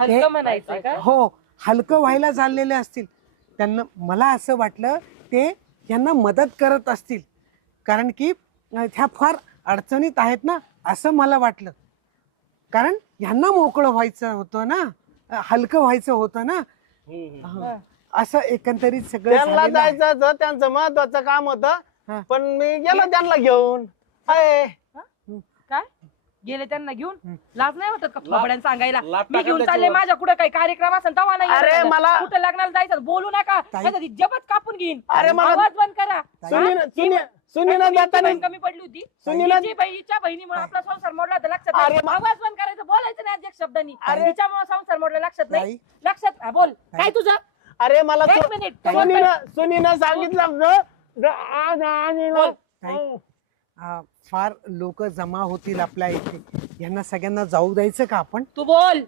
हलकं म्हणायचंय का? हो, हलकं व्हायला चाललेले असतील. त्यांना मला असं वाटलं ते यांना मदत करत असतील, कारण की ह्या फार अडचणीत आहेत ना, असं मला वाटलं. कारण ह्यांना मोकळं व्हायचं होतं ना, हलकं व्हायचं होतं ना. असं एकंदरीत सगळं त्यांना झालेलं आहे. जायचं होतं, त्यांचं महत्वाचं काम हा. होतं, पण मी गेलो त्यांना घेऊन. अय, काय गेले त्यांना घेऊन? लाज नाही वाटत का लाज- थोबड्यानं सांगायला? लाज मी टाका घेऊन चालले, त्याच्यावर. माझ्या कुठं काही कार्यक्रम असेल तेव्हा नाही अरे येणार. मला- कुठं लग्नाला जायचं बोलू नका, ताई- नाहीतर ती जबत कापून घेईन. अरे मला- आवाज बंद करा. सुनीनं जाताना कमी पडली होती. सुनीला- तिची बहिणीच्या बहिणीमुळे आपला संसार मोडला तर लक्षात अरे नाही. आवाज बंद करायचं, बोलायचं नाही एक शब्दांनी. अरे- तिच्यामुळे संसार मोडला लक्षात नाही. ताई- लक्षात हा, बोल काय तुझं? अरे मला एक मिनिट, सुनीनं सांगितलं बोल. होतं. फार लोक जमा होतील आपल्या इथे, यांना सगळ्यांना जाऊ द्यायचं का आपण? तू बोल.